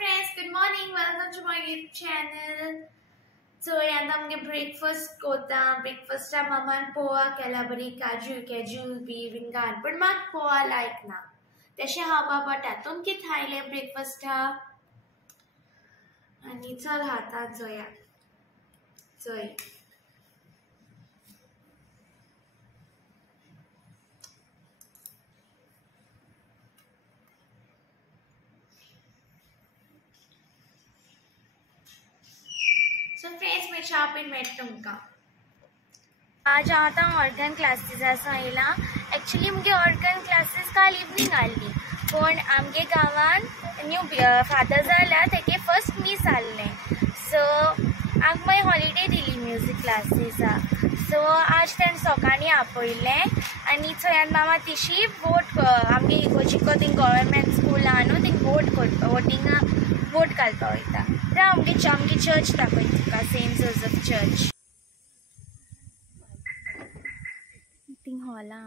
friends, good morning. Welcome to my YouTube channel. So आता आमगे breakfast कोता. Breakfast मम्मान poha केला बरी काजू बी विंगान पण म्हाक पोहा लायक ना. तशें खावपा पडटा. तुम कित खायले ब्रेकफास्ट आनी चल हातान चोया. चोय. So friends, मैं शॉपिंग मेट तुमका आज आता ऑर्गन क्लासेस आसा आयला. एक्चुअली मुगे ऑर्गन क्लासेस काल इवनिंग आसली पण आमगे गांवान न्यू फादर जाला तेगे फर्स्ट मीस आसले. सो आमकां मागीर हॉलिडे दिली म्युजीक क्लासेसा. सो आज तेणें सकाळीं आपयलें आनी थंय मामा तिशी वोट आमगे इगोजिको थिंग गव्हर्मेंट स्कूल आहा न्हू थिंग वोटिंगा वोट घालपा वयता. तर आमगे चर्च दाखय तुका सेंट जोसेफ चर्च थिंग हॉला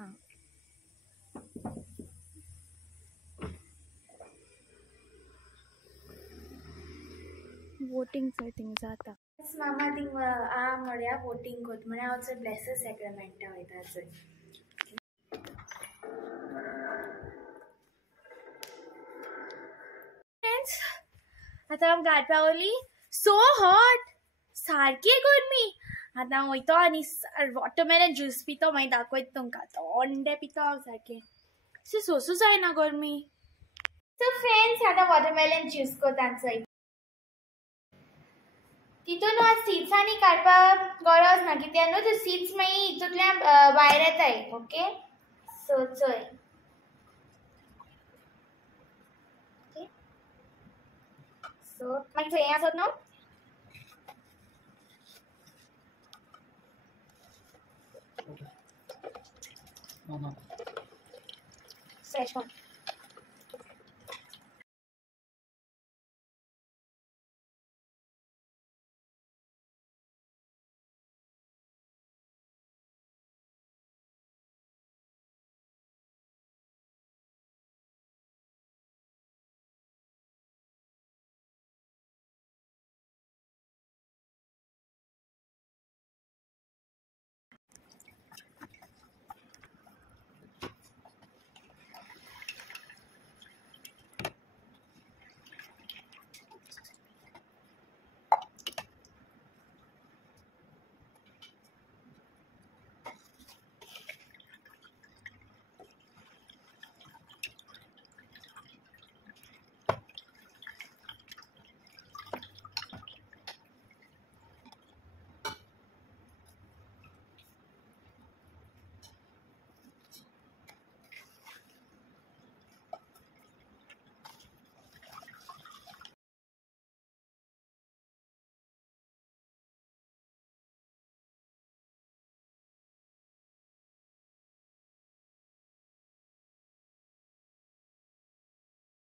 वोटिंग चोय थिंग जाता. मामा थिंग आ म्हळ्यार वोटिंग कोत म्हळ्यार हांव चोय ब्लेसड सॅक्रमेंटा वयता चोय. फ्रेंड्स आतां हांव घाट पावली. सो हॉट सारकी गरमी. आतां हांव वयता आनी वॉटरमेलन ज्यूस पितो मागीर दाखयता तुमकां. थंडे पितो हांव सारकें. सोंसू जायना गरमी. सो फ्रेंड्स आतां वॉटरमेलन ज्यूस कोता चोय. तितून सीड्सांनी काडपाक गरज ना कित्याक न्हू ते सीड्स मागीर हितूंतल्यान भायर येताय. ओके सो चोय. सो मागीर थंय आसत न्हू फ्रेश वन.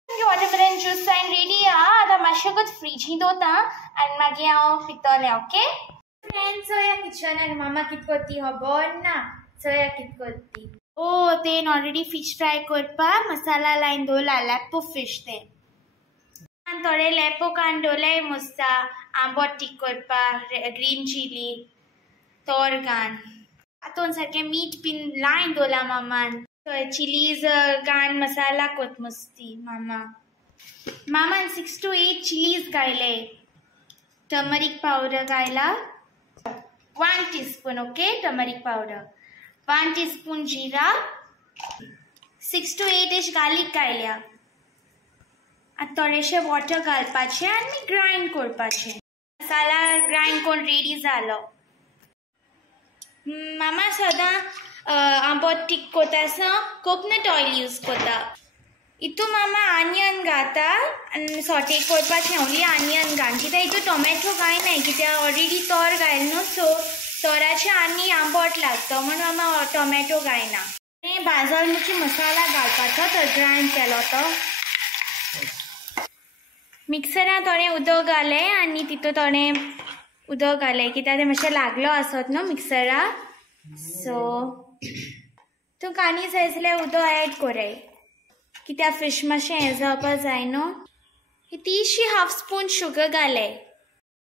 वॉटरमेलन ज्यूस जायन रेडी आहा. आतां मातशेंच फ्रिजींत दवरता आनी मागीर हांव पितोलें. ओके फ्रेंड्स चोया किचनान मामा कित करती खबर ना. चोया कित करती. ओ तेन ऑलरेडी फिश फ्राय करपाक मसाला लायन दवरला. लेपो फिश ते थोडे लेपो काडून दवरले मुस्ता आंबट तीख करपाक ग्रीन चिली तोर घान. हातून सारकें मीठ बीन लायन दवरला मामान. चिलीज घान मसाला कोत मस्ती मामान 6 to 8 चिलीज घायले. टर्मरिक पावडर घायला 1 teaspoon. Okay turmeric powder 1 teaspoon जीरा 6 to 8 इश गार्लिक घायल्या. आतां थोडेशें वॉटर घालपाचें आनी ग्राइंड करपाचें. मसाला ग्राइंड करून रेडी जालो. मामा सदां आंबट तीख कोता आसतना कोकोनट ऑयल यूज कोता. हितून मामा आनियन घाता आनी सॉटे करपाचें ओन्ली आनियन घाल कित्याक हितून टोमॅटो घायनाय कित्याक ऑलरेडी तोर घायल न्हू. सो तोराचें आनी आंबट लागता म्हणून मामा टोमॅटो घायना. आनी बाजार मिरची मसाला घालपाचो तो ग्राइंड केलो तो. मिक्सरान थोडें उदक घालें आनी तितून थोडें उदक घालें कित्याक तें मातशें लागलो आसत न्हू मिक्सराक. सो तूं आनी जाय जाल्यार उदक एड कोराय कित्याक फिश मातशें हें जावपा जाय न्हू. इतलीशी हाफ स्पून शुगर घाले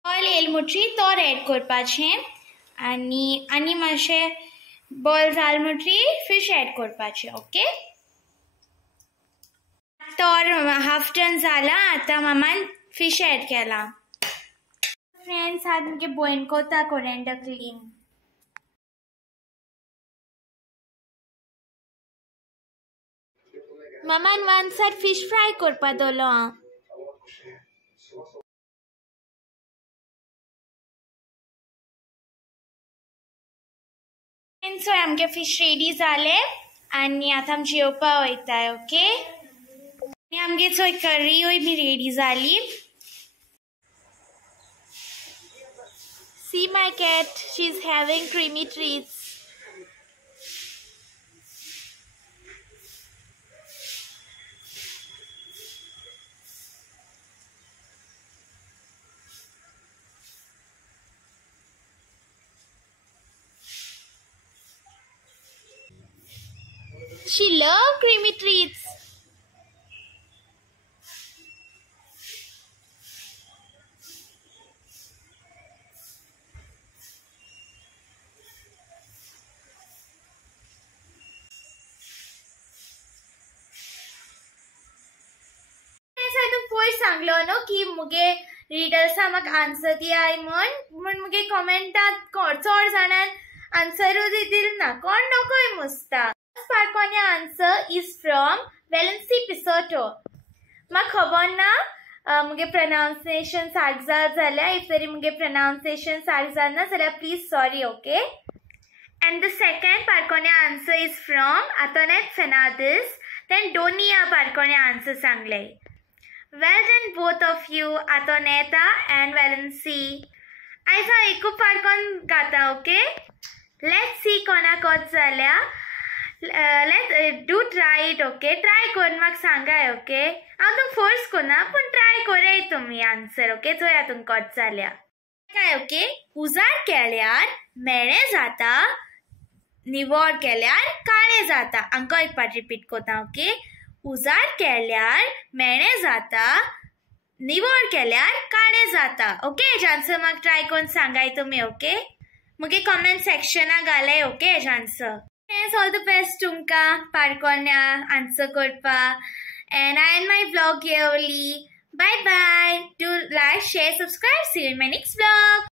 ऑयल येल मुटरी तोर एड करपाचें आनी मातशें बॉयल जाल मुटरी फिश एड करपाचें ओके तोर हाफ डन जाला आतां मामान फिश एड केला फ्रेंड्स आज मुगे बोइन कोता कोरिएंडर क्लीन मामान वन साइड फिश फ्राय करपा दवरलो हांव फ्रेंड्स आमगे फिश रेडी जाले आनी आतां आमी जेवपा वयताय ओके आनी आमगे चोय करी बी रेडी जाली See my cat, she's having creamy treats. She loves creamy treats. सांगलो नो की मुगे रिडर्सा म्हाका आन्सर दियाय म्हण मुगे कमेंटात चड जाणां आन्सरू दिल ना कोण नकोय मुस्ता पारकोन्या आन्सर इज फ्रॉम वेलेंसी पिसोटो म्हाका खबर ना मुगे प्रोनाउन्सिएशन सारक जाल्यार इफ तरी मुगे प्रोनाउन्सिएशन सारक जालना जाल्यार please sorry okay and the second पारकोन्या answer is from Antonette Fernandes then Donia पारकोन्या आन्सर सांगले Well done both of you, Atoneta and Valency. Aisa ekup parkon gata, okay? Let's see kona kot zalya. Let's do try it, okay? Try kon mak sangay, okay? Aw tum force kona, pun try kore tumi answer, okay? So ya tum kot zalya. काय okay? उजाड केल्यार मेळे जाता, निवड केल्यार काळे जाता. अंको एक पाट रिपीट कोता, okay? उजाड केल्यार मेणे जाता निवड केल्यार काळे जाता ओके आन्सर म्हाका ट्राय करून सांगाय तुमी ओके मुगे कमेंट सेक्शना घाले okay answer all the best तुमकां पारकोन्या आन्सर करपा and I end my vlog here only bye bye do like share subscribe see you in my next vlog